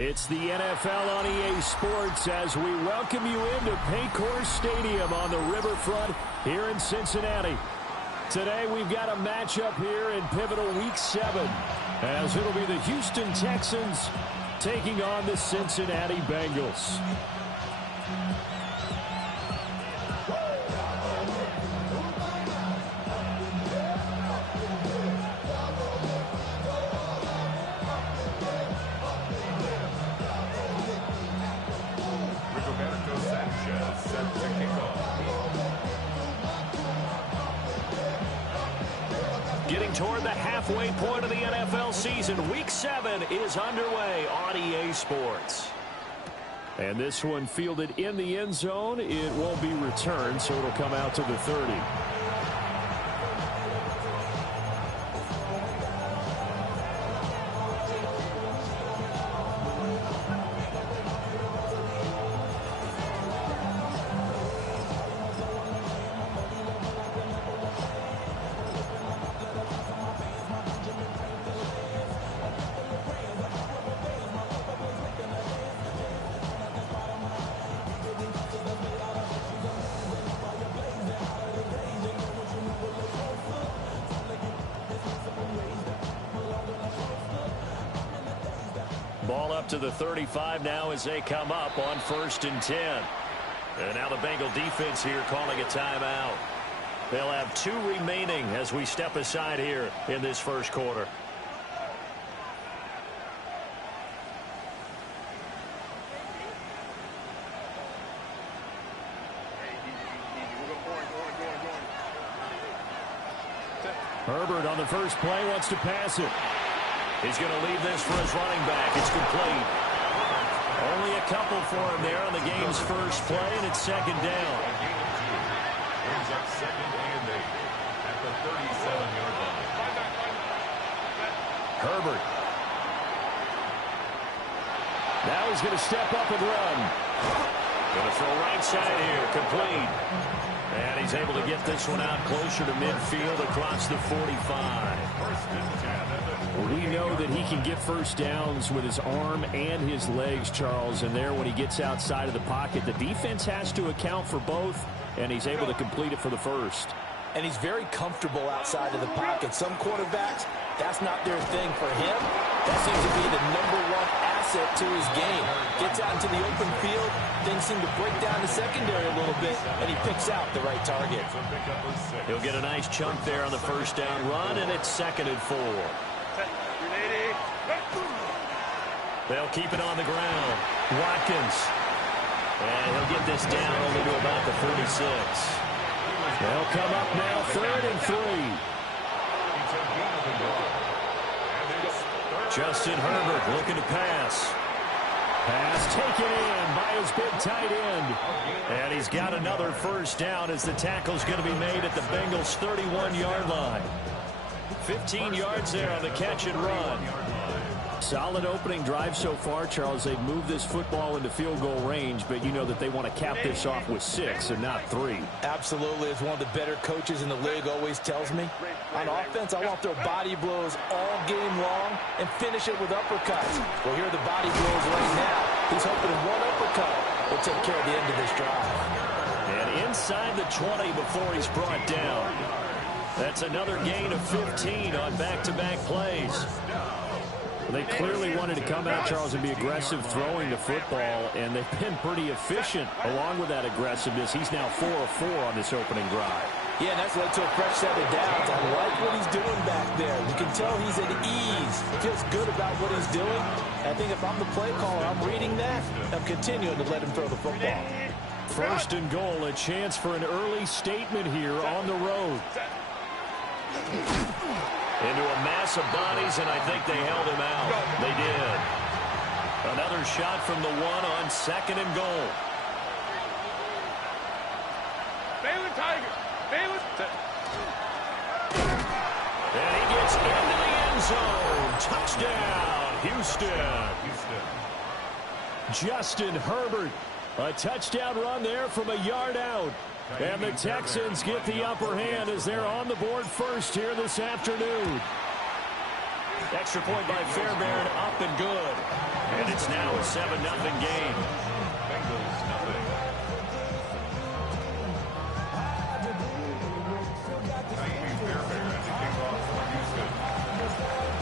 It's the NFL on EA Sports as we welcome you into Paycor Stadium on the riverfront here in Cincinnati. Today we've got a matchup here in pivotal Week 7 as it'll be the Houston Texans taking on the Cincinnati Bengals. Getting toward the halfway point of the NFL season, Week 7 is underway on EA Sports. And this one fielded in the end zone. It won't be returned, so it'll come out to the 30. Ball up to the 35 now as they come up on 1st and 10. And now the Bengal defense here calling a timeout. They'll have 2 remaining as we step aside here in this first quarter. Herbert on the first play wants to pass it. He's going to leave this for his running back. It's complete. Only a couple for him there on the game's first play, and it's 2nd down. Brings up 2nd and 8 at the 37-yard line. Herbert. Now he's going to step up and run. Going to throw right side here. Complete. And he's able to get this one out closer to midfield across the 45. We know that he can get first downs with his arm and his legs, Charles, and there when he gets outside of the pocket, the defense has to account for both, and he's able to complete it for the first. And he's very comfortable outside of the pocket. Some quarterbacks, that's not their thing. For him, that seems to be the #1 asset to his game. Gets out into the open field, things seem to break down the secondary a little bit, and he picks out the right target. He'll get a nice chunk there on the first down run, and it's 2nd and 4. They'll keep it on the ground. Watkins. And he'll get this down only to about the 46. They'll come up now 3rd and 3. Justin Herbert looking to pass. Pass taken in by his big tight end. And he's got another first down as the tackle's going to be made at the Bengals' 31-yard line. 15 yards there on the catch and run. Solid opening drive so far, Charles. They've moved this football into field goal range, but you know that they want to cap this off with 6 and not 3. Absolutely. As one of the better coaches in the league always tells me, on offense, I want to throw body blows all game long and finish it with uppercuts. Well, here are the body blows right now. He's hoping one uppercut will take care of the end of this drive. And inside the 20 before he's brought down. That's another gain of 15 on back-to-back plays. They clearly wanted to come out, Charles, and be aggressive throwing the football, and they've been pretty efficient along with that aggressiveness. He's now 4 of 4 on this opening drive. Yeah, and that's led to a fresh set of downs. I like what he's doing back there. You can tell he's at ease. Feels good about what he's doing. I think if I'm the play caller, I'm reading that. I'm continuing to let him throw the football. 1st and goal, a chance for an early statement here on the road. Into a mass of bodies, and I think they held him out. They did. Another shot from the 1 on 2nd and goal. Baylor Tiger. Baylor. And he gets into the end zone. Touchdown, Houston. Justin Herbert. A touchdown run there from a yard out. And the Texans get the upper hand as they're on the board first here this afternoon. Extra point by Fairbairn, up and good. And it's now a 7-0 game. Bengals nothing.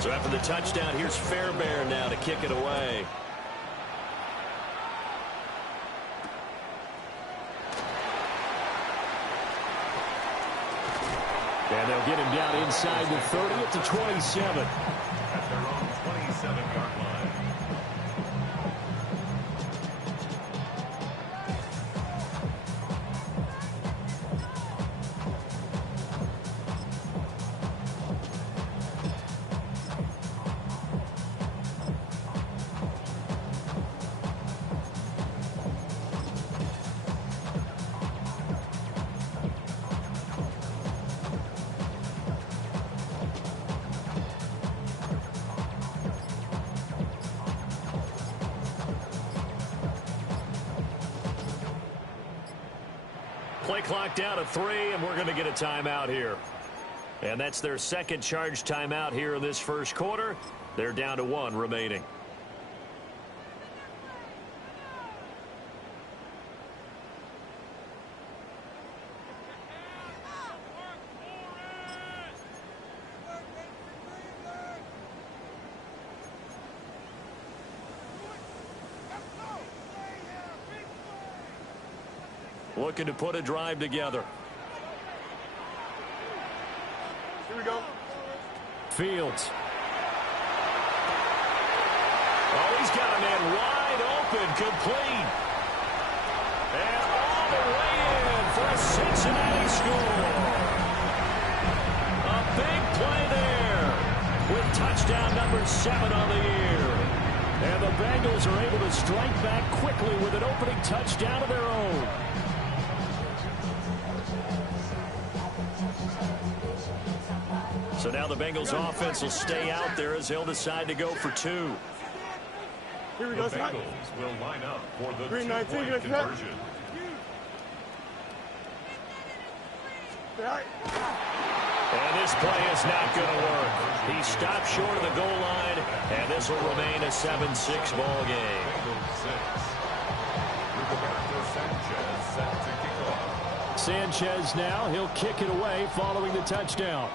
So after the touchdown, here's Fairbairn now to kick it away. And they'll get him down inside the 30 at the 27. At their own 27-yard line. Play clock down to 3, and we're going to get a timeout here. And that's their second charge timeout here in this first quarter. They're down to 1 remaining. Looking to put a drive together. Here we go. Fields. Oh, he's got a man wide open, complete. And all the way in for a Cincinnati score. A big play there with touchdown number 7 on the year. And the Bengals are able to strike back quickly with an opening touchdown of their own. So now the Bengals offense will stay out there as they'll decide to go for 2. Here we The go. Bengals will line up for the 3-19, two-point conversion. And this play is not going to work. He stopped short of the goal line, and this will remain a 7-6 ball game. Bengals 6. Roberto Sanchez set to kick off. Sanchez now, he'll kick it away following the touchdown.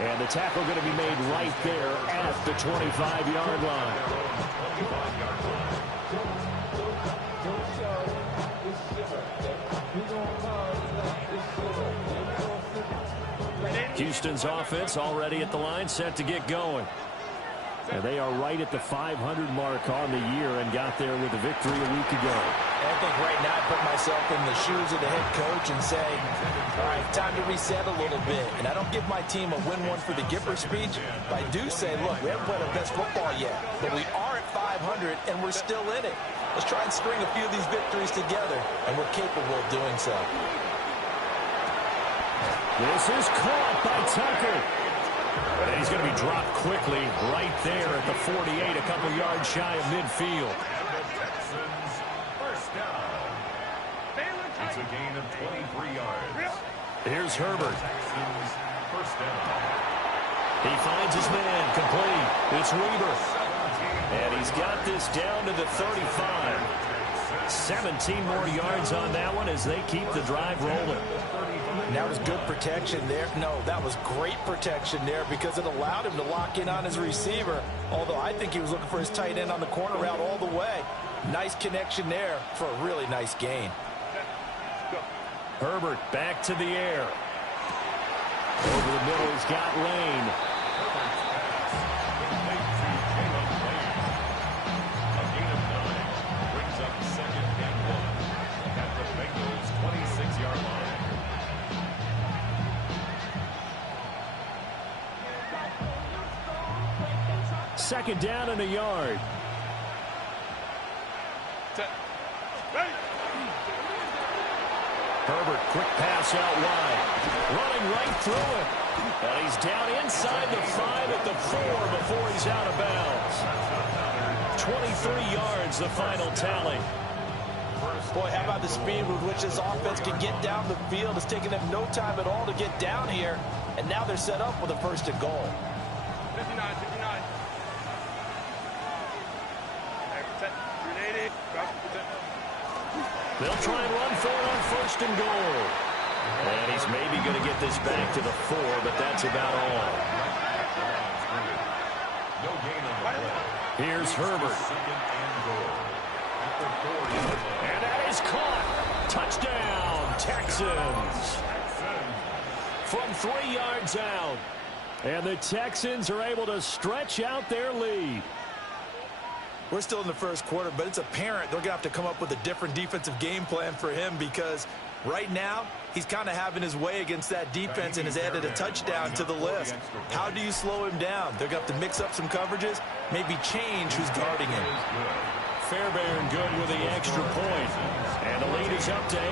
And the tackle going to be made right there at the 25-yard line. Houston's offense already at the line, set to get going. And they are right at the 500 mark on the year and got there with a victory a week ago. I think right now I put myself in the shoes of the head coach and say, all right, time to reset a little bit. And I don't give my team a win one for the Gipper speech, but I do say, look, we haven't played our best football yet, but we are at 500 and we're still in it. Let's try and string a few of these victories together, and we're capable of doing so. This is caught by Tucker. And he's going to be dropped quickly right there at the 48, a couple yards shy of midfield. And the Texans first down. It's a gain of 23 yards. Here's Herbert. Texans first down. He finds his man, complete. It's Weaver. And he's got this down to the 35. 17 more yards on that one as they keep the drive rolling. And that was good protection there. No, that was great protection there because it allowed him to lock in on his receiver. Although I think he was looking for his tight end on the corner route all the way. Nice connection there for a really nice gain. Herbert back to the air. Over the middle, he's got Lane. Second down and a yard. Herbert, quick pass out wide. Running right through him. And he's down inside the 5 at the 4 before he's out of bounds. 23 yards, the final tally. Boy, how about the speed with which this offense can get down the field? It's taking them no time at all to get down here. And now they're set up with a first and goal. 59, 59. They'll try and run for it on first and goal. And he's maybe going to get this back to the 4, but that's about all. Here's Herbert. And that is caught. Touchdown, Texans. From 3 yards out. And the Texans are able to stretch out their lead. We're still in the first quarter, but it's apparent they're going to have to come up with a different defensive game plan for him because right now he's kind of having his way against that defense and has added a touchdown to the list. How do you slow him down? They're going to have to mix up some coverages, maybe change who's guarding him. Fairbairn good with the extra point. And the lead is up to 8.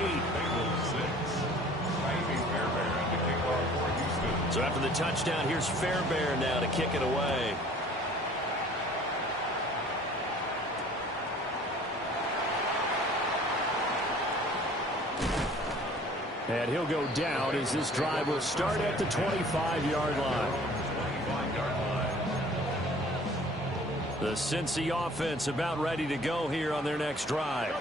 So after the touchdown, here's Fairbairn now to kick it away. And he'll go down as this drive will start at the 25-yard line. The Cincy offense about ready to go here on their next drive.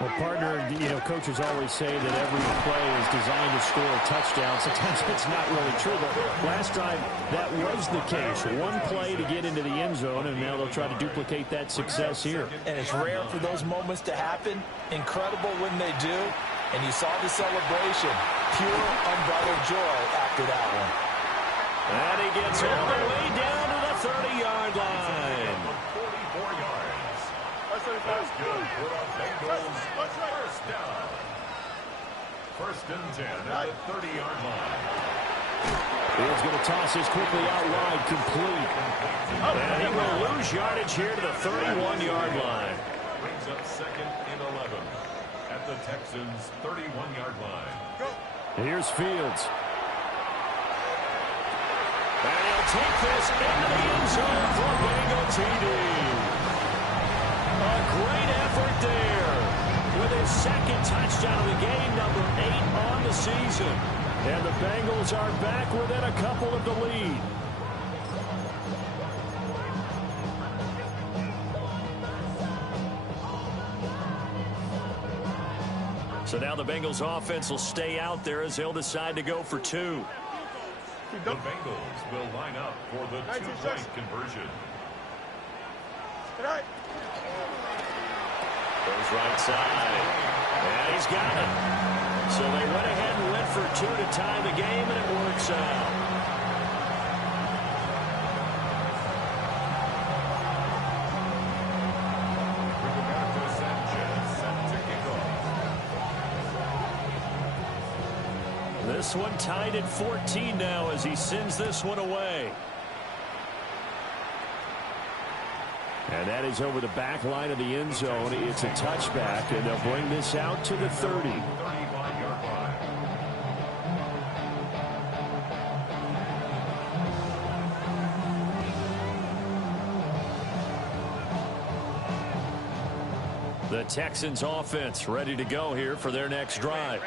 Well, partner, coaches always say that every play is designed to score a touchdown. Sometimes it's not really true, but last drive, that was the case. One play to get into the end zone, and now they'll try to duplicate that success here. And it's rare for those moments to happen. Incredible when they do. And you saw the celebration. Pure, unbridled joy after that one. And he gets all the way down to the 30-yard line. 44 yards. That's good for the Bengals. First down. First and 10 at the 30-yard line. He's going to toss this quickly out wide, complete. And he will lose yardage here to the 31-yard line. Brings up second and 11 at the Texans' 31-yard line. Here's Fields. And he'll take this into the end zone for Bengal TD. A great effort there with his second touchdown of the game, number 8 on the season. And the Bengals are back within a couple of the lead. So now the Bengals offense will stay out there as they'll decide to go for 2. The Bengals will line up for the two-point conversion. Goes right side. And he's got it. So they went ahead and went for 2 to tie the game, and it works out. This one tied at 14 now as he sends this one away. And that is over the back line of the end zone. It's a touchback, and they'll bring this out to the 30. The Texans offense ready to go here for their next drive.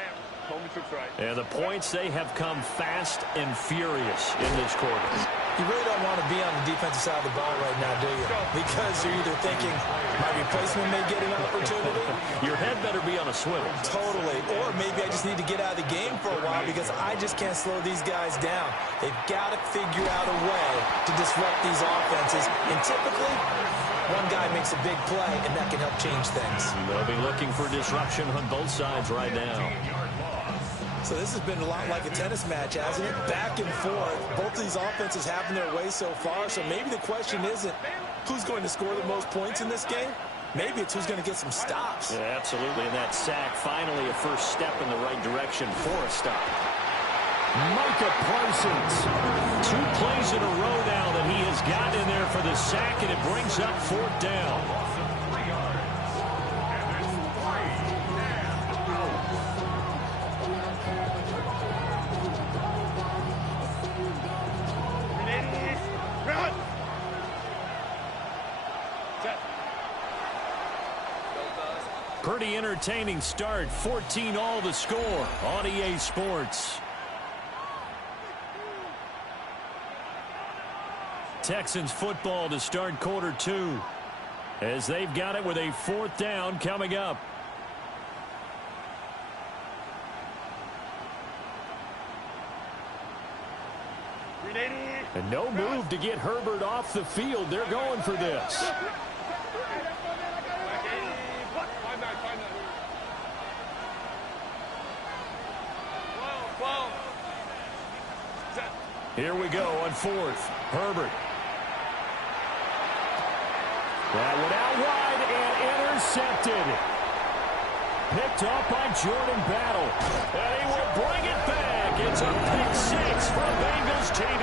And the points, they have come fast and furious in this quarter. You really don't want to be on the defensive side of the ball right now, do you? Because you're either thinking, my replacement may get an opportunity. Your head better be on a swivel. Totally. Or maybe I just need to get out of the game for a while because I just can't slow these guys down. They've got to figure out a way to disrupt these offenses. And typically, one guy makes a big play, and that can help change things. They'll be looking for disruption on both sides right now. So this has been a lot like a tennis match, hasn't it? Back and forth. Both of these offenses having their way so far. So maybe the question isn't who's going to score the most points in this game. Maybe it's who's going to get some stops. Yeah, absolutely. And that sack, finally a first step in the right direction for a stop. Micah Parsons. 2 plays in a row now that he has gotten in there for the sack, and it brings up 4th down. Pretty entertaining start. 14-all the score on EA Sports. Texans football to start quarter 2 as they've got it with a 4th down coming up. And no move to get Herbert off the field. They're going for this. Here we go on 4th. Herbert. That one out wide and intercepted. Picked off by Jordan Battle. And he will bring it back. It's a pick 6 from Bengals TD.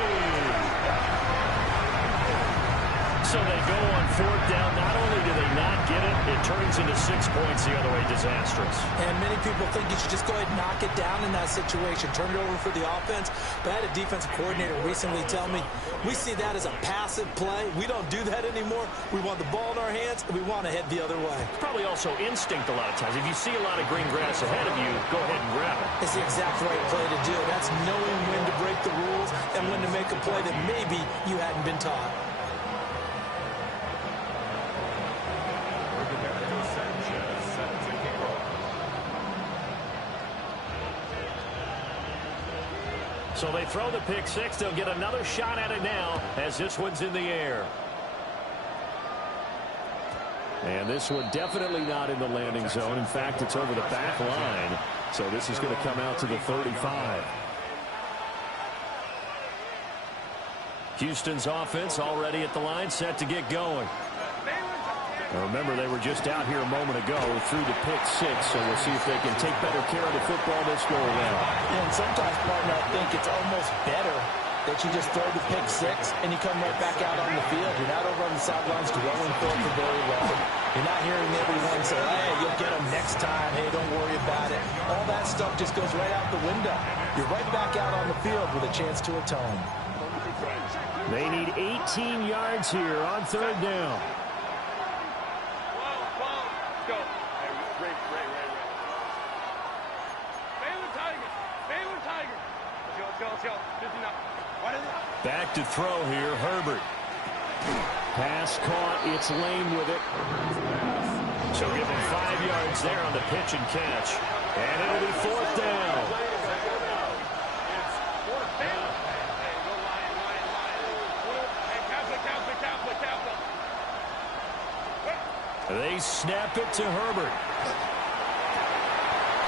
So they go on 4th down. Not only do they not get it, it turns into 6 points the other way. Disastrous. And many people think you should just go ahead and knock it down in that situation. Turn it over for the offense. But I had a defensive coordinator recently tell me, we see that as a passive play. We don't do that anymore. We want the ball in our hands, and we want to head the other way. It's probably also instinct a lot of times. If you see a lot of green grass ahead of you, go ahead and grab it. It's the exact right play to do. That's knowing when to break the rules and when to make a play that maybe you hadn't been taught. So they throw the pick 6. They'll get another shot at it now as this one's in the air. And this one definitely not in the landing zone. In fact, it's over the back line. So this is going to come out to the 35. Houston's offense already at the line, set to get going. Now remember, they were just out here a moment ago through the pick 6, so we'll see if they can take better care of the football this go around. Yeah, and sometimes, partner, I think it's almost better that you just throw the pick 6 and you come right back out on the field. You're not over on the sidelines dwelling for very long. You're not hearing everyone say, hey, you'll get them next time. Hey, don't worry about it. All that stuff just goes right out the window. You're right back out on the field with a chance to atone. They need 18 yards here on 3rd down. Back to throw here, Herbert. Pass caught, it's Lane with it. So give him 5 yards there on the pitch and catch. And it'll be 4th down. They snap it to Herbert.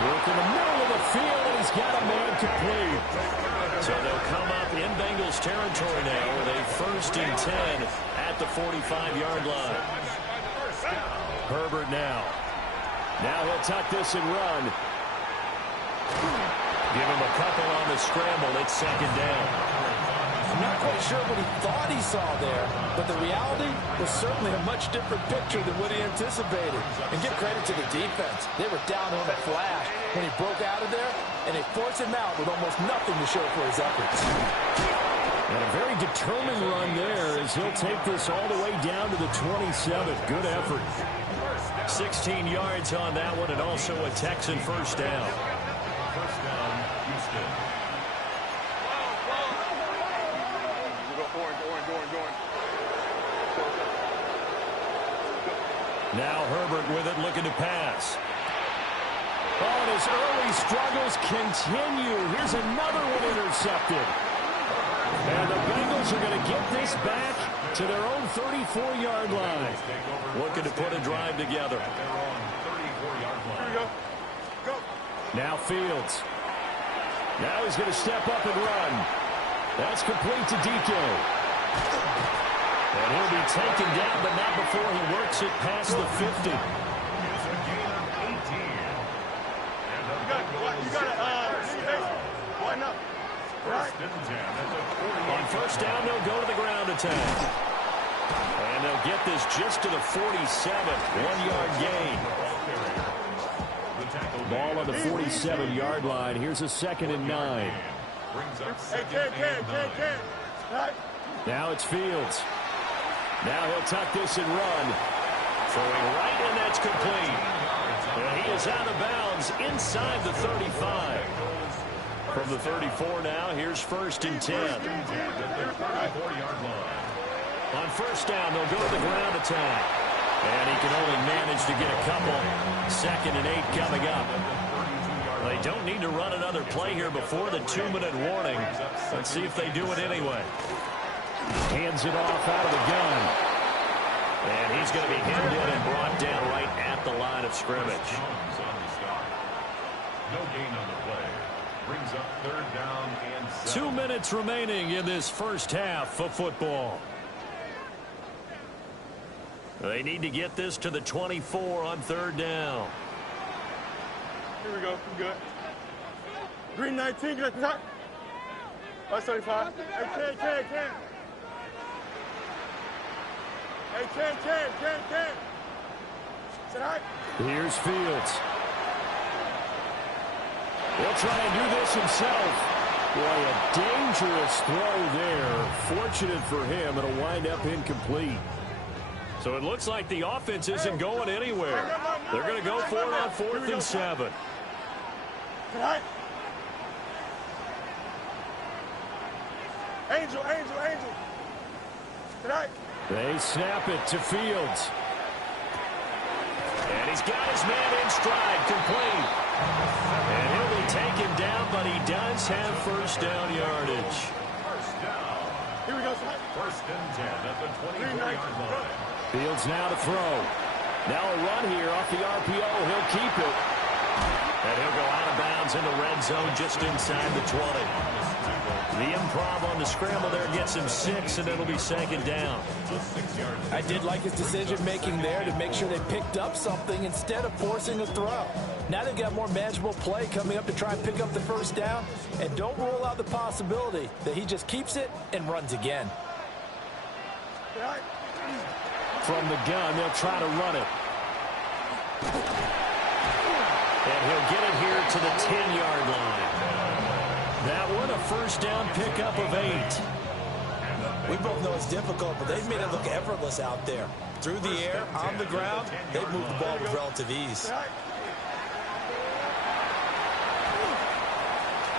Work in the middle of the field, and he's got a man complete. So they'll come up in Bengals territory now with a 1st and 10 at the 45-yard line. Herbert now. Now he'll tuck this and run. Give him a couple on the scramble. It's 2nd down. I'm not quite sure what he thought he saw there, but the reality was certainly a much different picture than what he anticipated. And give credit to the defense. They were down on the flash when he broke out of there, and they forced him out with almost nothing to show for his efforts. And a very determined run there as he'll take this all the way down to the 27. Good effort. 16 yards on that one, and also a Texan 1st down. First down, Houston. Now Herbert with it, looking to pass. Oh, and his early struggles continue. Here's another one intercepted. And the Bengals are going to get this back to their own 34-yard line. Looking to put a drive together. Now Fields. Now he's going to step up and run. That's complete to DK. And he'll be taken down, but not before he works it past the 50. On 1st down, they'll go to the ground attack. And they'll get this just to the 47. 1-yard gain. Ball on the 47-yard line. Here's a 2nd and 9. Now it's Fields. Now he'll tuck this and run. Throwing right, and that's complete. And he is out of bounds inside the 35. From the 34 now, here's 1st and 10. On 1st down, they'll go to the ground attack. And he can only manage to get a couple. 2nd and 8 coming up. They don't need to run another play here before the 2-minute warning. Let's see if they do it anyway. Hands it off out of the gun. And he's going to be hemmed in and brought down right at the line of scrimmage. No gain on the play. Brings up 3rd down and 7. 2 minutes remaining in this first half of football. They need to get this to the 24 on 3rd down. Here we go. We're good. Green 19, get that. 575. Hey, Ken. Hey, Ken. Sit high. Here's Fields. He'll try and do this himself. Boy, a dangerous throw there. Fortunate for him, it'll wind up incomplete. So it looks like the offense isn't going anywhere. They're going to go for it on 4th and 7. Sit high. Angel. Sit high. They snap it to Fields. And he's got his man in stride, complete. And he'll be taken down, but he does have 1st down yardage. Here we go, 1st and 10 at the 24-yard line. Fields now to throw. Now a run here off the RPO. He'll keep it. And he'll go out of bounds in the red zone just inside the 20. The improv on the scramble there gets him 6, and it'll be 2nd down. I did like his decision-making there to make sure they picked up something instead of forcing a throw. Now they've got more manageable play coming up to try and pick up the 1st down, and don't rule out the possibility that he just keeps it and runs again. From the gun, they'll try to run it. And he'll get it here to the 10-yard line. That one a 1st down pickup of 8. We both know it's difficult, but they've made it look effortless out there. Through the air, on the ground, they've moved the ball with relative ease.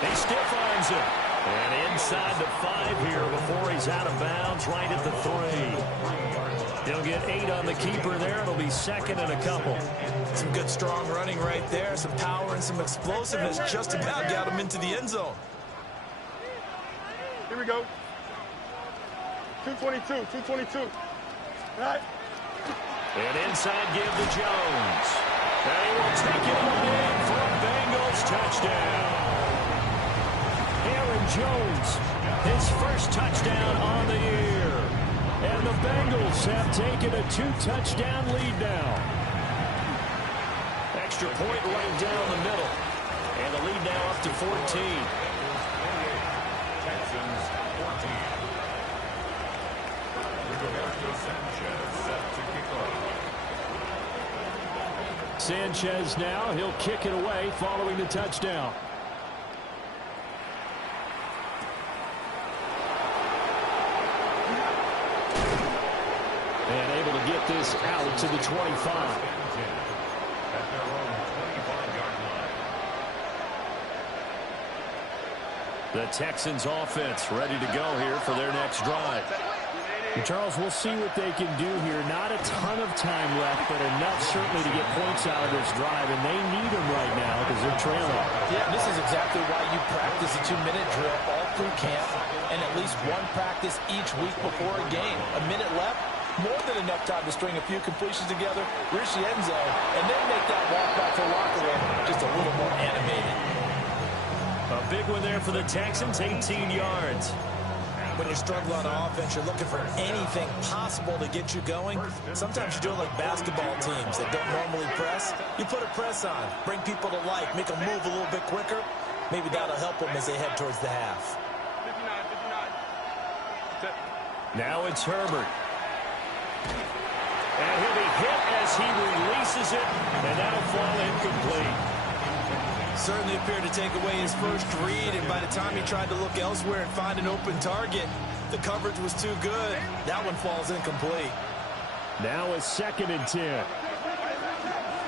He stiff arms it. And inside the 5 here before he's out of bounds right at the 3. He'll get 8 on the keeper there. It'll be 2nd and a couple. Some good strong running right there. Some power and some explosiveness just about got him into the end zone. Here we go. 222. Right. And inside give to Jones. And he will take it on in for a Bengals touchdown. Aaron Jones, his 1st touchdown on the year. And the Bengals have taken a 2-touchdown lead now. Extra point right down the middle. And the lead now up to 14. Texans 14. Sanchez set to kick off. Sanchez now, he'll kick it away following the touchdown. And able to get this out to the 25. At their own 25-yard line. The Texans offense ready to go here for their next drive. And Charles, we'll see what they can do here. Not a ton of time left, but enough certainly to get points out of this drive, and they need them right now because they're trailing. Yeah, this is exactly why you practice a 2-minute drill all through camp and at least one practice each week before a game. A minute left, more than enough time to string a few completions together, reach the end zone, and then make that walk back to the locker room just a little more animated. A big one there for the Texans, 18 yards. When you're struggling on offense, you're looking for anything possible to get you going. Sometimes you do it like basketball teams that don't normally press. You put a press on, bring people to life, make them move a little bit quicker. Maybe that'll help them as they head towards the half. 59. Now it's Herbert. And he'll be hit as he releases it, and that'll fall incomplete. Certainly appeared to take away his first read, and by the time he tried to look elsewhere and find an open target, the coverage was too good. That one falls incomplete. Now a 2nd and 10.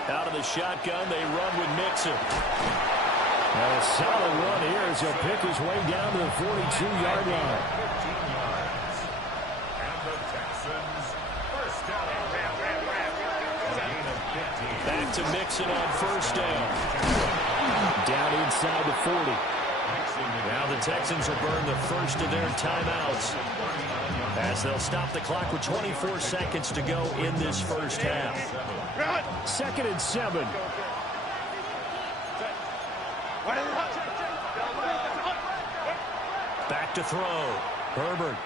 Out of the shotgun, they run with Mixon. And a solid run here as he'll pick his way down to the 42-yard line. 15 yards. And the Texans first down. Back to Mixon on first down. Down inside the 40. Now the Texans will burn the first of their timeouts as they'll stop the clock with 24 seconds to go in this first half. 2nd and 7. Back to throw. Herbert.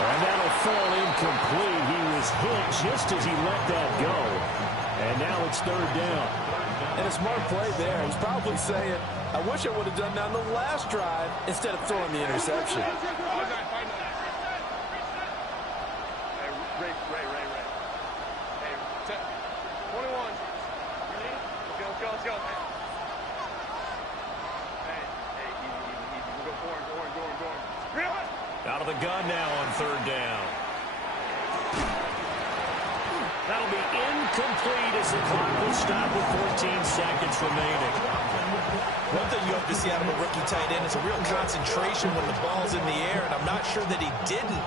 And that'll fall incomplete. He was hit just as he let that go. And now it's 3rd down. And a smart play there. He's probably saying, I wish I would have done that on the last drive instead of throwing the interception. Out of the gun now on 3rd down. That'll be incomplete as the clock will stop with 14 seconds remaining. One thing you have to see out of a rookie tight end is a real concentration when the ball's in the air, and I'm not sure that he didn't,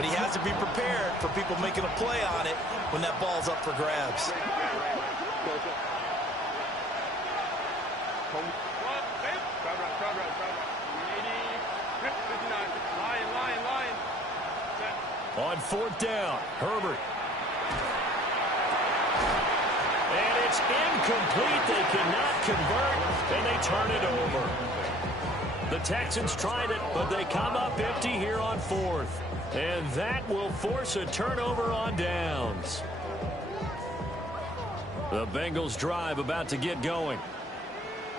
but he has to be prepared for people making a play on it when that ball's up for grabs. On 4th down, Herbert. And it's incomplete. They cannot convert, and they turn it over. The Texans tried it, but they come up empty here on 4th. And that will force a turnover on downs. The Bengals drive about to get going.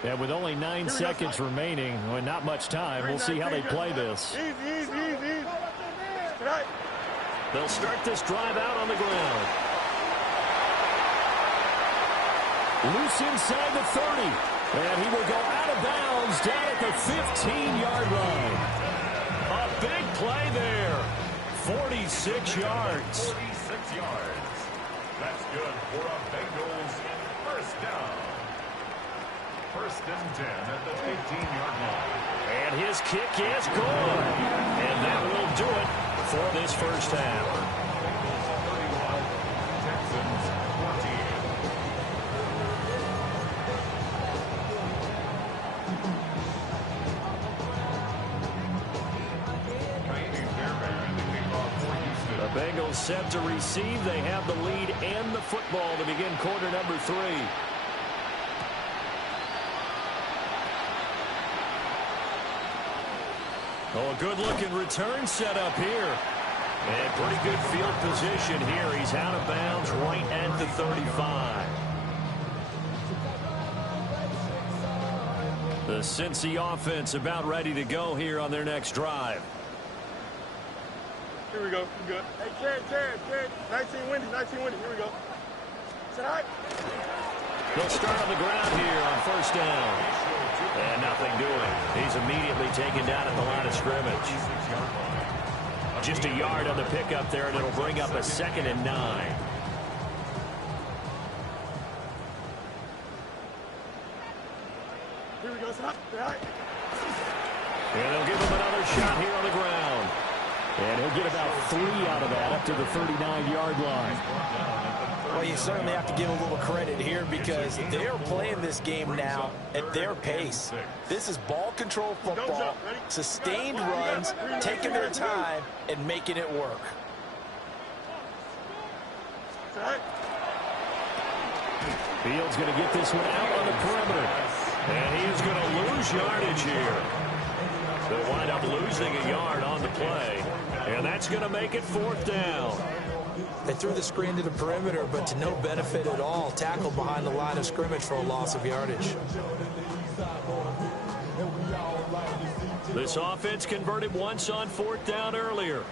And with only 9 seconds remaining, well, not much time, we'll see how they play this. Easy. They'll start this drive out on the ground. Loose inside the 30. And he will go out of bounds down at the 15-yard line. A big play there. 46 yards. 46 yards. That's good for a Bengals first down. 1st and 10 at the 15-yard line. And his kick is good. And that will do it for this first half. 31, Texans 14. The Bengals set to receive. They have the lead and the football to begin quarter number 3. Oh, a good-looking return set up here. And pretty good field position here. He's out of bounds right at the 35. The Cincy offense about ready to go here on their next drive. Here we go. We're good. Hey, Ted. 19 windy. Here we go. Sit high. They'll start on the ground here on first down. And nothing doing. He's immediately taken down at the line of scrimmage. Just a yard on the pickup there, and it'll bring up a 2nd and 9. Here we go. Sit high. And they'll give him another shot here on the ground. And he'll get about 3 out of that up to the 39-yard line. Well, you certainly have to give a little credit here because they're playing this game now at their pace. This is ball control football, sustained runs, taking their time, and making it work. Fields going to get this one out on the perimeter. And he is going to lose yardage here. They'll wind up losing a yard on the play. And that's going to make it 4th down. They threw the screen to the perimeter, but to no benefit at all. Tackled behind the line of scrimmage for a loss of yardage. This offense converted once on 4th down earlier.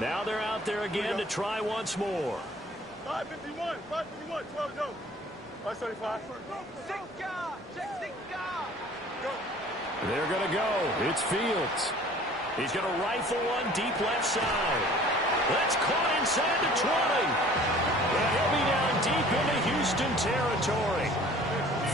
Now they're out there again to try once more. 551, 12 go. 575. They're going to go. It's Fields. He's going to rifle one deep left side. That's caught inside the 20. And he'll be down Houston territory.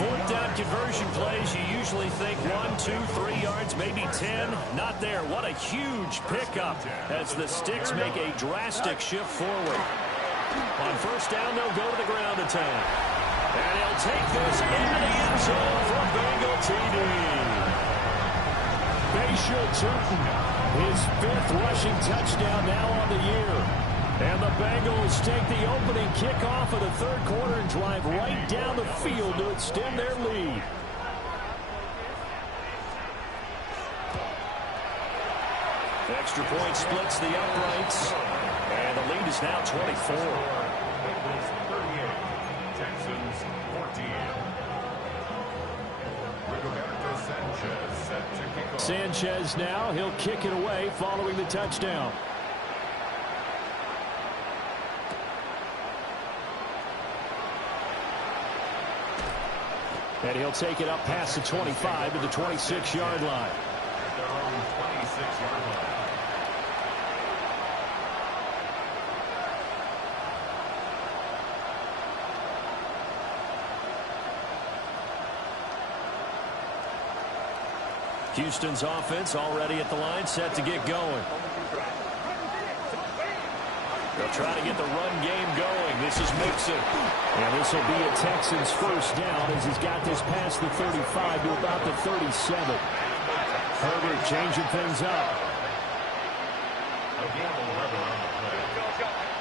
Fourth down conversion plays, you usually think 1, 2, 3 yards, maybe 10. Not there. What a huge pickup as the Sticks make a drastic shift forward. On first down, they'll go to the ground attack. And he'll take this into the end zone for a Bengal TD. Bashal Turton, his 5th rushing touchdown now on the year. And the Bengals take the opening kickoff of the third quarter and drive right down the field to extend their lead. Extra point splits the uprights. And the lead is now 24. Bengals 38, Texans 14. Roberto Sanchez set to kick off. Sanchez now, he'll kick it away following the touchdown. And he'll take it up past the 25 to the 26-yard line. At their own 26-yard line. Houston's offense already at the line, set to get going. They'll try to get the run game going. This is Mixon. And this will be a Texans first down as he's got this past the 35 to about the 37. Herbert changing things up. A gain of 11 on the play.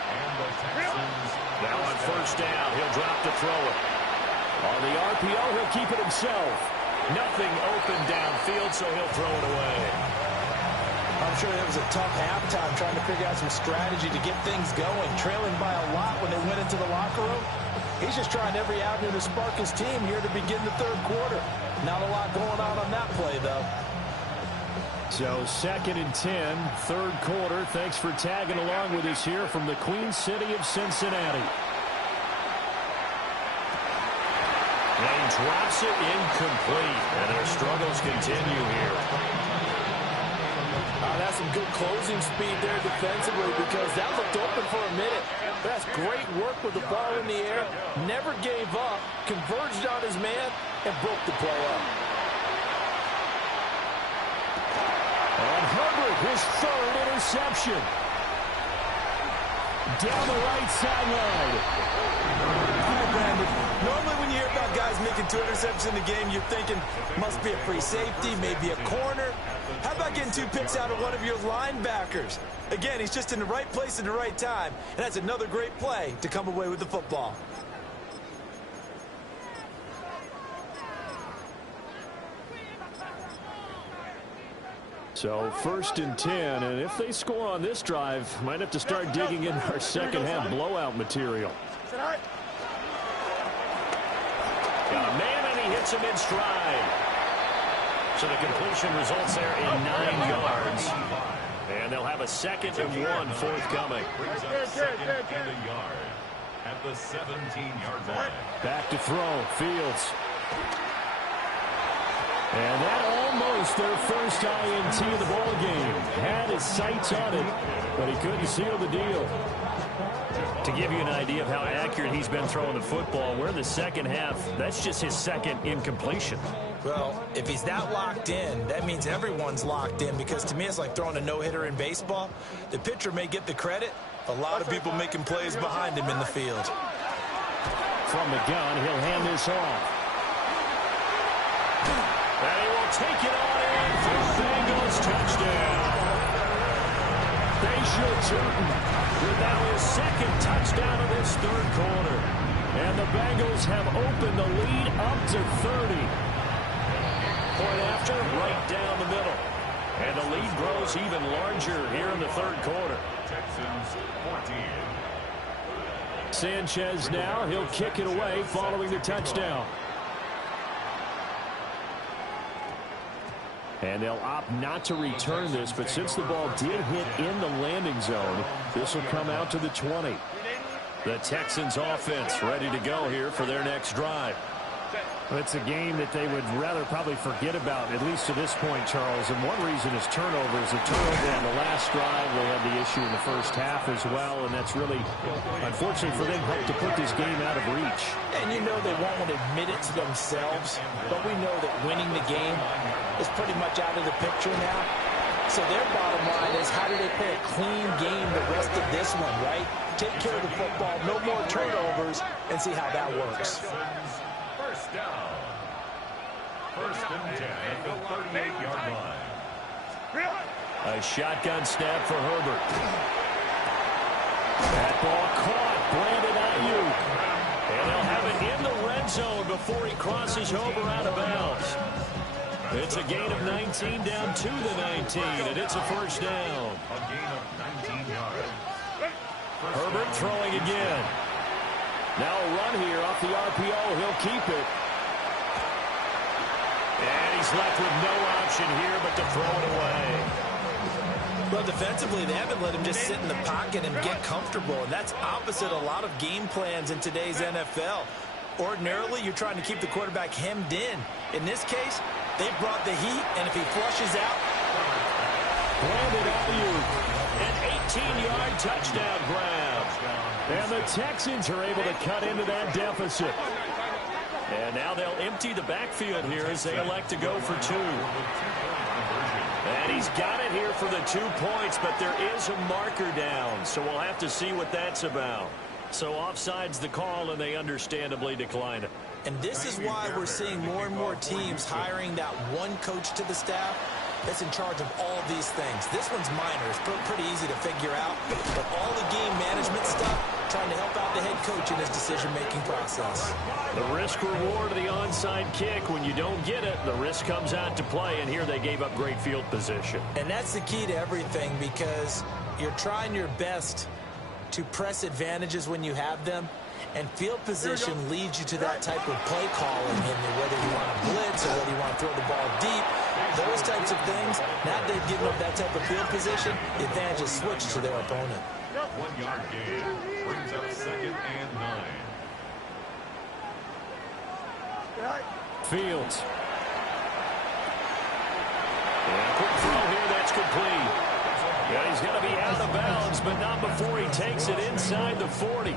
And the Texans Now on first down, he'll drop to throw it. On the RPO, he'll keep it himself. Nothing open downfield, so he'll throw it away. I'm sure it was a tough halftime trying to figure out some strategy to get things going. Trailing by a lot when they went into the locker room. He's just trying every avenue to spark his team here to begin the third quarter. Not a lot going on that play, though. So 2nd and 10, third quarter. Thanks for tagging along with us here from the Queen City of Cincinnati. And he drops it incomplete. And their struggles continue here. That's some good closing speed there defensively because that looked open for a minute. That's great work with the ball in the air. Never gave up, converged on his man, and broke the play up. And Herbert, his 3rd interception. Down the right sideline. Normally when you hear about guys making 2 interceptions in the game, you're thinking must be a free safety, maybe a corner. How about getting 2 picks out of one of your linebackers? Again, he's just in the right place at the right time, and that's another great play to come away with the football. So 1st and 10, and if they score on this drive, might have to start digging in our second half blowout material. Got a man, and he hits him in stride. So the completion results there in 9 yards. And they'll have a 2nd and 1 forthcoming. brings up 2nd and a yard at the 17-yard line. Back to throw, Fields. And that almost their first INT of the ball game. Had his sights on it, but he couldn't seal the deal. To give you an idea of how accurate he's been throwing the football, we're in the second half. That's just his 2nd incompletion. Well, if he's that locked in, that means everyone's locked in because to me it's like throwing a no-hitter in baseball. The pitcher may get the credit. A lot of people making plays behind him in the field. From the gun, he'll hand this off. And he will take it on in for the Bengals touchdown. Bashal Turton with now his 2nd touchdown of this third quarter. And the Bengals have opened the lead up to 30. Point after, right down the middle. And the lead grows even larger here in the third quarter. Texans 14. Sanchez now, he'll kick it away following the touchdown. And they'll opt not to return this, but since the ball did hit in the landing zone, this will come out to the 20. The Texans offense ready to go here for their next drive. Well, it's a game that they would rather probably forget about, at least to this point, Charles. And one reason is turnovers. A turnover on the last drive. They had the issue in the first half as well, and that's really, unfortunately for them, helped to put this game out of reach. And you know they won't admit it to themselves, but we know that winning the game is pretty much out of the picture now. So their bottom line is, how do they play a clean game the rest of this one, right? Take care of the football, no more turnovers, and see how that works. First down. First and 10 at the 38-yard line. A shotgun snap for Herbert. That ball caught. Brandon Ayuk. And they'll have it in the red zone before he crosses over out of bounds. It's a gain of 19 down to the 19, and it's a first down. A gain of 19 yards. Herbert throwing again. Now a run here off the RPO. He'll keep it. And he's left with no option here but to throw it away. Well, defensively, they haven't let him just sit in the pocket and get comfortable, and that's opposite a lot of game plans in today's NFL. Ordinarily, you're trying to keep the quarterback hemmed in. In this case, they brought the heat, and if he flushes out... Brandon Ayuk, an 18-yard touchdown grab. And the Texans are able to cut into that deficit. And now they'll empty the backfield here as they elect to go for two. And he's got it here for the 2 points, but there is a marker down, so we'll have to see what that's about. So offside's the call, and they understandably decline it. And this is why we're seeing more and more teams hiring that one coach to the staff that's in charge of all these things. This one's minor. It's pretty easy to figure out. But all the game management stuff, trying to help out the head coach in his decision-making process. The risk-reward of the onside kick. When you don't get it, the risk comes out to play, and here they gave up great field position. And that's the key to everything, because you're trying your best to press advantages when you have them, and field position leads you to that type of play calling, whether you want to blitz or whether you want to throw the ball deep. Those types of things, now they've given up that type of field position, the advantage is switched to their opponent. 1 yard gain brings up 2nd and 9. Fields. And quick throw here, that's complete. Yeah, he's going to be out of bounds, but not before he takes it inside the 40.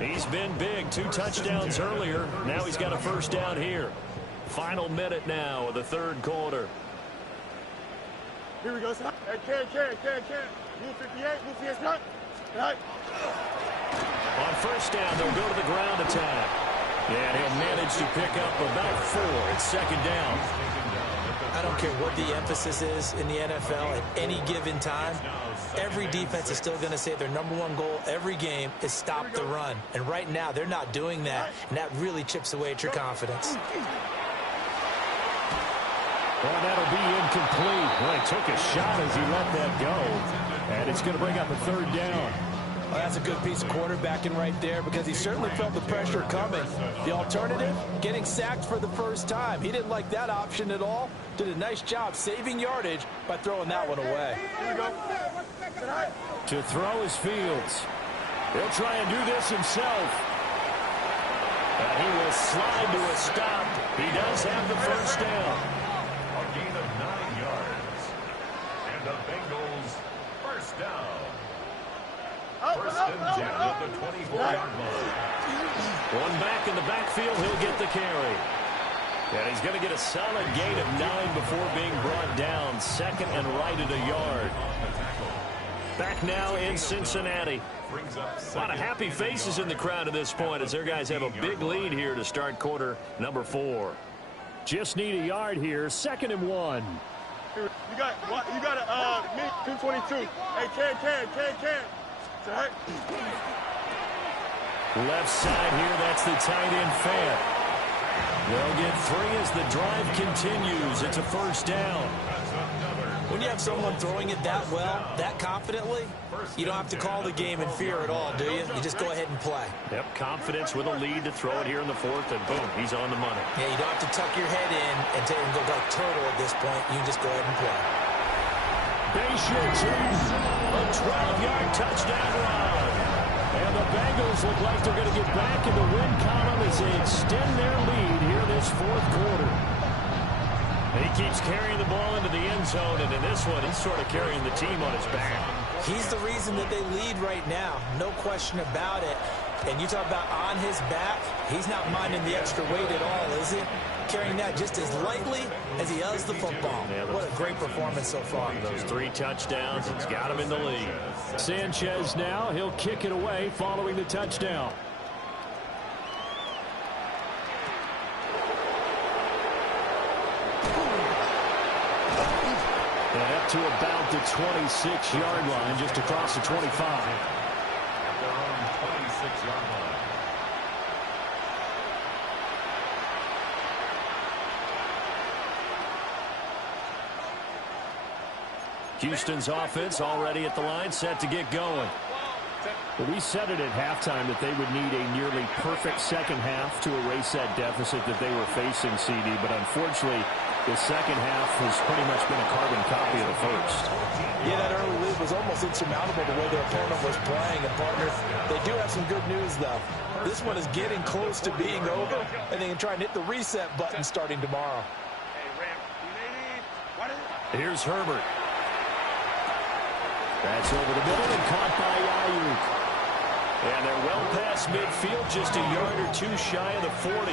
He's been big, 2 touchdowns earlier. Now he's got a first down here. Final minute now of the third quarter. Here we go, son. Hey, can. Move 58, move 58, son. Right. On first down, they'll go to the ground attack. And he'll manage to pick up about 4. It's second down. I don't care what the emphasis is in the NFL at any given time. Every defense is still going to say their #1 goal every game is stop the run. And right now, they're not doing that, and that really chips away at your confidence. Well, that'll be incomplete. Well, he took a shot as he let that go. And it's going to bring up a third down. Well, that's a good piece of quarterbacking right there, because he certainly felt the pressure coming. The alternative, getting sacked for the first time. He didn't like that option at all. Did a nice job saving yardage by throwing that one away. To throw is Fields. He'll try and do this himself. And he will slide to a stop. He does have the first down. A gain of 9 yards. And the Bengals first down. First and 10 at the 24-yard line. One back in the backfield, he'll get the carry. And he's going to get a solid gain of 9 before being brought down. Second and right at a yard. Back now in Cincinnati. A lot of happy faces in the crowd at this point as their guys have a big lead here to start quarter number 4. Just need a yard here. 2nd and 1. You got me 222. Hey, can. Right. Left side here, that's the tight end Fant. They'll get 3 as the drive continues. It's a first down. When you have someone throwing it that well, that confidently, you don't have to call the game in fear at all, do you? You just go ahead and play. Yep, confidence with a lead to throw it here in the 4th, and boom, he's on the money. Yeah, you don't have to tuck your head in and go turtle at this point. You just go ahead and play. Patience, a 12-yard touchdown run. And the Bengals look like they're going to get back in the win column as they extend their lead here this fourth quarter. He keeps carrying the ball into the end zone, and in this one, he's sort of carrying the team on his back. He's the reason that they lead right now. No question about it. And you talk about on his back, he's not minding the extra weight at all, is he? Carrying that just as lightly as he does the football. Yeah, what a great performance so far. Those 3 touchdowns, it's got him in the lead. Sanchez now, he'll kick it away following the touchdown. And up to about the 26-yard line, just across the 25. At their own 26-yard line. Houston's offense already at the line, set to get going. Well, we said it at halftime that they would need a nearly perfect second half to erase that deficit that they were facing, CD. But unfortunately, the second half has pretty much been a carbon copy of the first. Yeah, that early lead was almost insurmountable the way their opponent was playing. And, partner, they do have some good news, though. This one is getting close to being over, and they can try and hit the reset button starting tomorrow. Here's Herbert. That's over the middle and caught by Ayuk. And they're well past midfield, just a yard or 2 shy of the 40.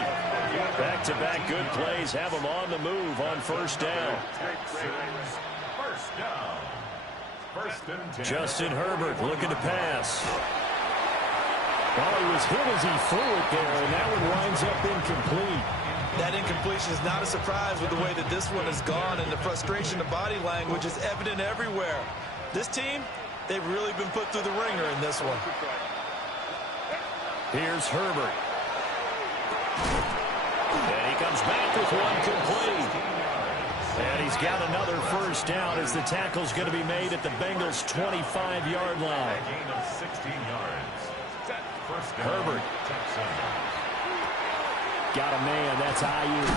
Back-to-back good plays have them on the move on first down. First down. First and 10. Justin Herbert looking to pass. Well, he was hit as he threw it there, and that one winds up incomplete. That incompletion is not a surprise with the way that this one has gone, and the frustration of body language is evident everywhere. This team, they've really been put through the ringer in this one. Here's Herbert. And he comes back with one complete. And he's got another first down as the tackle's going to be made at the Bengals' 25-yard line. A gain of 16 yards. First down. Herbert. Texans. Got a man, that's Ayuk.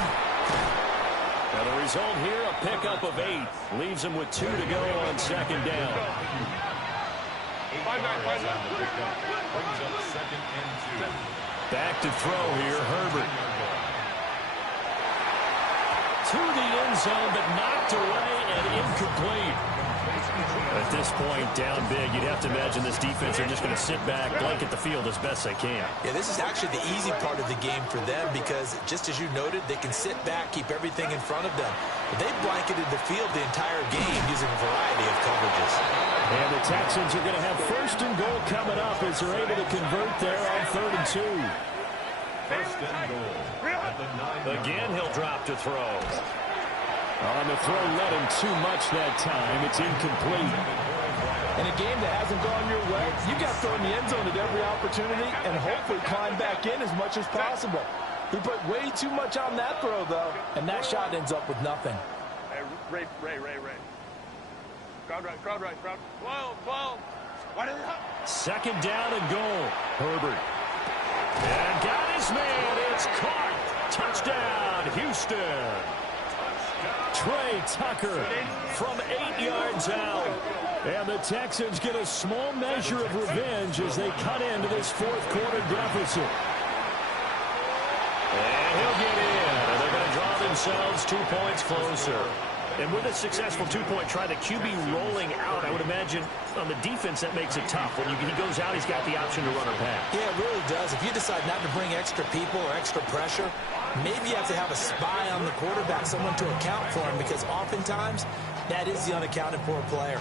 Now the result here, a pickup of 8. Leaves him with 2 to go on second down. 8 yards on the pickup. Brings up second and 2. Back to throw here, Herbert. To the end zone, but knocked away and incomplete. At this point, down big, you'd have to imagine this defense are just going to sit back, blanket the field as best they can. Yeah, this is actually the easy part of the game for them because, just as you noted, they can sit back, keep everything in front of them. But they blanketed the field the entire game using a variety of coverages. And the Texans are going to have first and goal coming up as they're able to convert there on 3rd and 2. First and goal. At the 9. Again, he'll drop to throw. On the throw, led him too much that time. It's incomplete. In a game that hasn't gone your way, you got to throw in the end zone at every opportunity and hopefully climb back in as much as possible. He put way too much on that throw, though, and that shot ends up with nothing. Hey, Ray. Crowd right. 12. Second down and goal. Herbert. And got his man. It's caught. Touchdown, Houston. Trey Tucker from 8 yards out. And the Texans get a small measure of revenge as they cut into this fourth quarter deficit. And he'll get in. And they're going to draw themselves 2 points closer. And with a successful 2-point try, the QB rolling out, I would imagine on the defense that makes it tough. When he goes out, he's got the option to run or pass. Yeah, it really does. If you decide not to bring extra people or extra pressure, maybe you have to have a spy on the quarterback, someone to account for him, because oftentimes that is the unaccounted for player.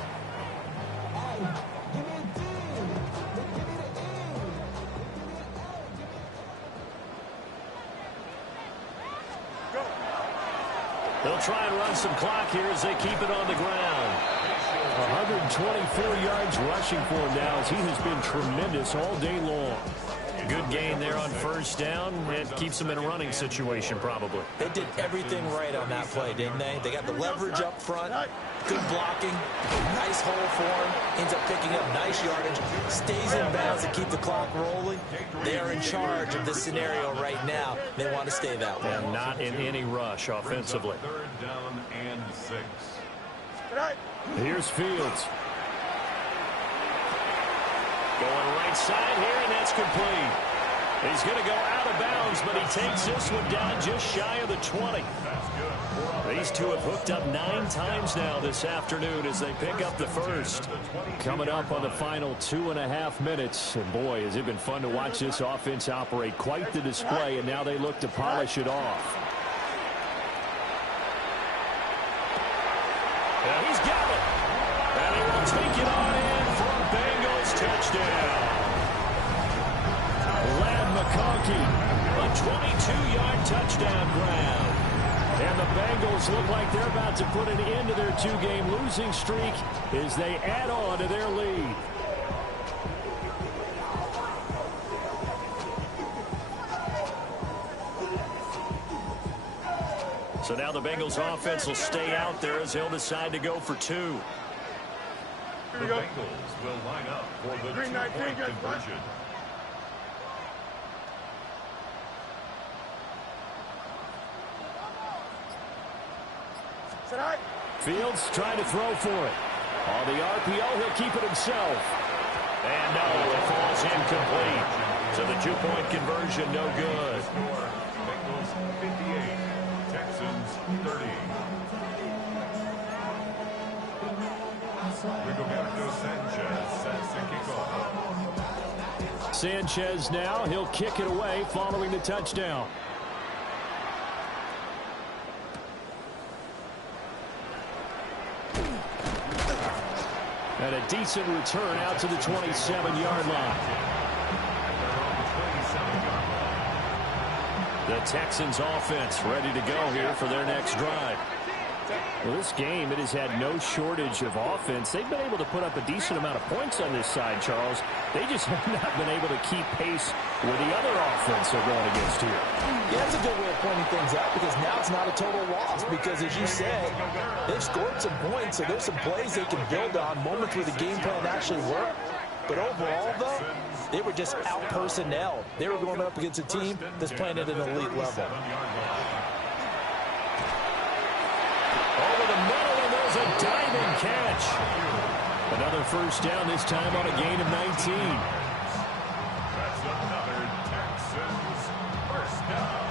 They'll try and run some clock here as they keep it on the ground. 124 yards rushing for him now as he has been tremendous all day long. Good gain there on first down. It keeps them in a running situation probably. They did everything right on that play, didn't they? They got the leverage up front, good blocking, nice hole for him, ends up picking up nice yardage, stays in bounds to keep the clock rolling. They are in charge of this scenario right now. They want to stay that way. And not in any rush offensively. Third down and 6. Here's Fields. Going right side here, and that's complete. He's going to go out of bounds, but he takes this one down just shy of the 20. These two have hooked up 9 times now this afternoon as they pick up the first. Coming up on the final 2.5 minutes. And boy, has it been fun to watch this offense operate. Quite the display, and now they look to polish it off. And he's got it. And he will take it on in for a Bengals touchdown. McConkey, a 22-yard touchdown grab. And the Bengals look like they're about to put an end to their 2-game losing streak as they add on to their lead. So now the Bengals offense will stay out there as they'll decide to go for 2. The Bengals will line up for the 2-point conversion. Fields trying to throw for it. On the RPO, he'll keep it himself. And no, it falls incomplete. So the 2-point conversion, no good. Bengals 58, Texans 30. Rigoberto Sanchez sets the kickoff. Sanchez now, he'll kick it away following the touchdown. And a decent return out to the 27-yard line. The Texans offense ready to go here for their next drive. Well, this game, it has had no shortage of offense. They've been able to put up a decent amount of points on this side, Charles. They just have not been able to keep pace with the other offense they're going against here. Yeah, that's a good way of pointing things out because now it's not a total loss because, as you said, they've scored some points, so there's some plays they can build on, moments where the game plan actually worked. But overall, though, they were just out-personnel. They were going up against a team that's playing at an elite level. Over the middle, and there's a diving catch. Another first down, this time on a gain of 19. That's another Texans first down.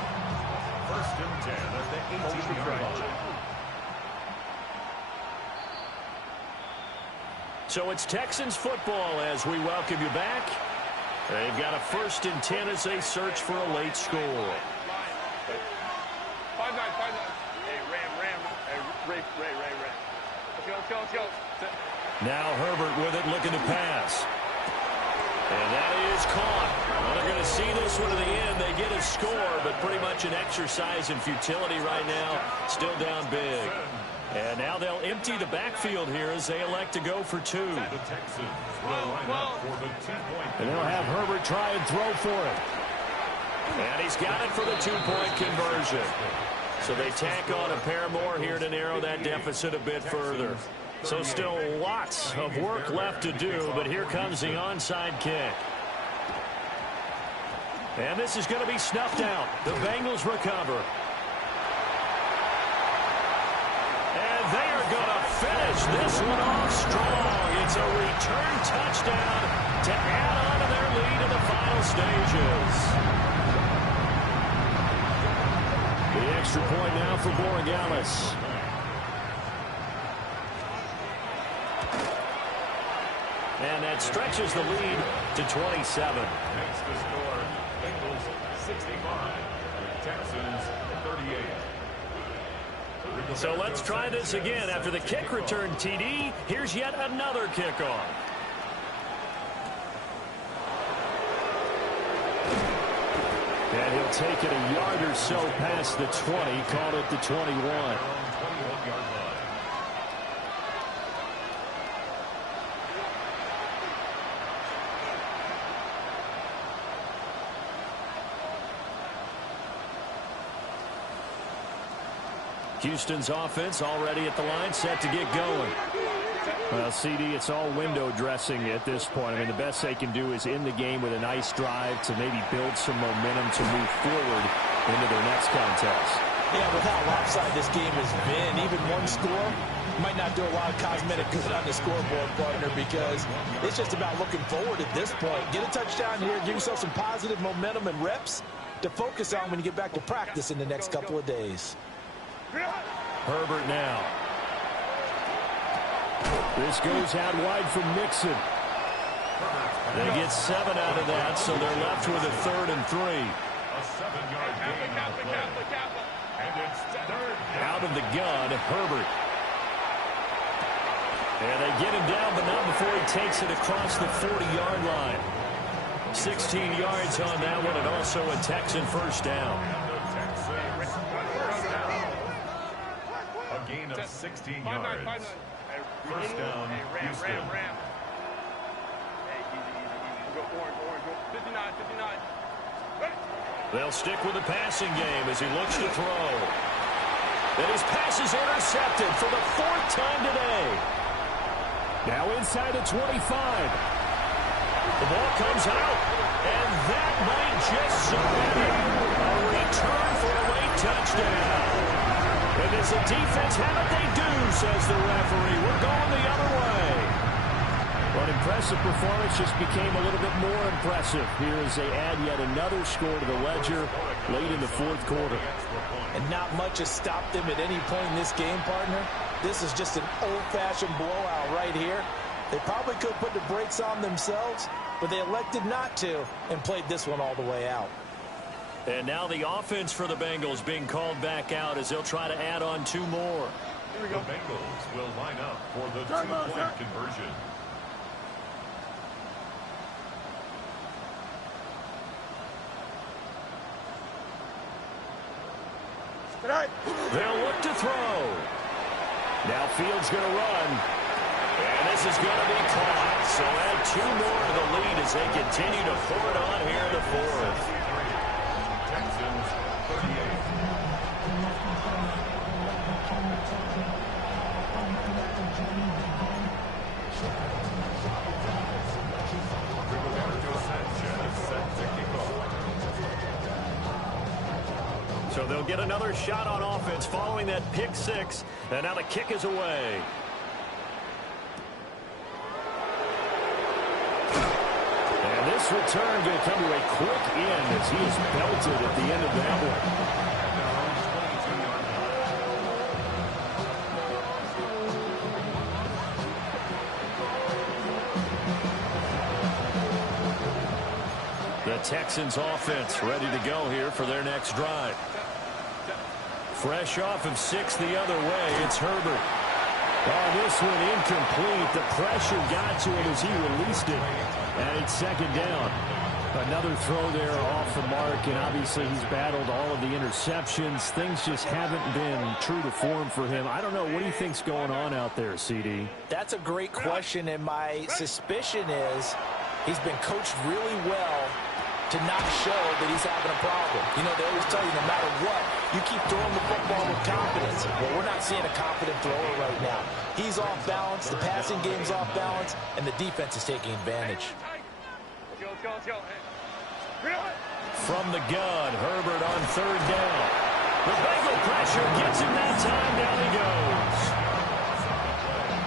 1st and 10 at the 18-yard line. So it's Texans football as we welcome you back. They've got a 1st and 10 as they search for a late score. 5-9. Hey, Ram. Hey, Ray. Let's go. Now Herbert with it, looking to pass. And that is caught. Well, they're going to see this one to the end. They get a score, but pretty much an exercise in futility right now. Still down big. And now they'll empty the backfield here as they elect to go for 2. The Texans will line up for the 2-point. And they'll have Herbert try and throw for it. And he's got it for the 2-point conversion. So they tack on a pair more here to narrow that deficit a bit further. So still lots of work left to do, but here comes the onside kick. And this is going to be snuffed out. The Bengals recover. And they are going to finish this one off strong. It's a return touchdown to add on to their lead in the final stages. The extra point now for Borregales. And that stretches the lead to 27. Makes the score Bengals 65, Texans 38. So let's try this again. After the kick return TD, here's yet another kickoff. And he'll take it a yard or so past the 20, called it the 21. Houston's offense already at the line, set to get going. Well, CD, it's all window dressing at this point. I mean, the best they can do is end the game with a nice drive to maybe build some momentum to move forward into their next contest. Yeah, with how lopsided this game has been, even one score Might not do a lot of cosmetic good on the scoreboard, partner, because it's just about looking forward at this point. Get a touchdown here, give yourself some positive momentum and reps to focus on when you get back to practice in the next couple of days. Herbert now. This goes out wide from Mixon. They get 7 out of that, so they're left with a 3rd and 3. A 7-yard gain on the play. And it's 3rd down. Out of the gun, Herbert. And they get him down, but not before he takes it across the 40-yard line. 16 yards on that one, and also a Texan first down. A gain of 16 yards. First down, Houston. They'll stick with the passing game as he looks to throw. And his pass is intercepted for the 4th time today. Now inside the 25. The ball comes out, and that might just serve it. A return for a late touchdown. And does the defense have it? They do, says the referee. We're going the other way. Well, an impressive performance just became a little bit more impressive here as they add yet another score to the ledger late in the 4th quarter. And not much has stopped them at any point in this game, partner. This is just an old-fashioned blowout right here. They probably could put the brakes on themselves, but they elected not to and played this one all the way out. And now the offense for the Bengals being called back out as they'll try to add on 2 more. Here we go. The Bengals will line up for the 2-point conversion. They'll look to throw. Now Fields going to run. And this is going to be caught. So add 2 more to the lead as they continue to pour it on here in the 4th. Texans 38. So they'll get another shot on offense following that pick 6. And now the kick is away. And this return going to come to a quick end as he is belted at the end of that one. The Texans offense ready to go here for their next drive. Fresh off of 6 the other way, it's Herbert. Oh, this one incomplete. The pressure got to him as he released it. And it's 2nd down. Another throw there off the mark, and obviously he's battled all of the interceptions. Things just haven't been true to form for him. I don't know. What do you think's going on out there, CD? That's a great question, and my suspicion is he's been coached really well to not show that he's having a problem. You know, they always tell you no matter what, you keep throwing the football with confidence. Well, we're not seeing a confident thrower right now. He's off balance, the passing game's off balance, and the defense is taking advantage. From the gun, Herbert on 3rd down. The Bengal pressure gets him that time. Down he goes.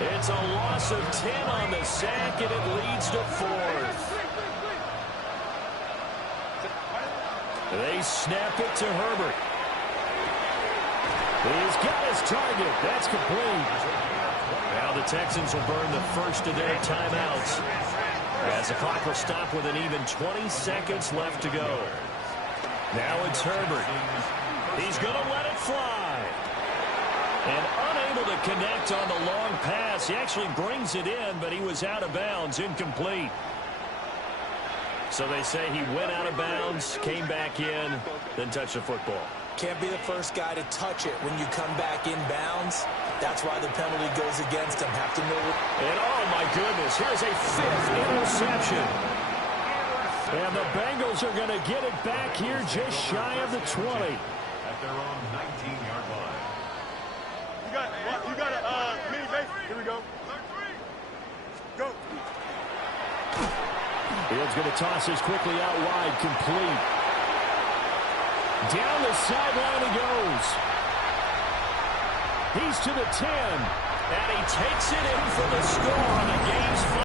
It's a loss of 10 on the sack, and it leads to 4th. They snap it to Herbert. He's got his target. That's complete. Now the Texans will burn the first of their timeouts as the clock will stop with an even 20 seconds left to go. Now it's Herbert. He's going to let it fly. And unable to connect on the long pass. He actually brings it in, but he was out of bounds, incomplete. So they say he went out of bounds, came back in, then touched the football. Can't be the first guy to touch it when you come back in bounds. That's why the penalty goes against him. Have to know it. And oh my goodness, here's a 5th interception. And the Bengals are going to get it back here just shy of the 20. At their own 19-yard line. You got a mini base. Here we go. Go. Fields going to toss this quickly out wide, complete. Down the sideline he goes. He's to the 10. And he takes it in for the score on the game's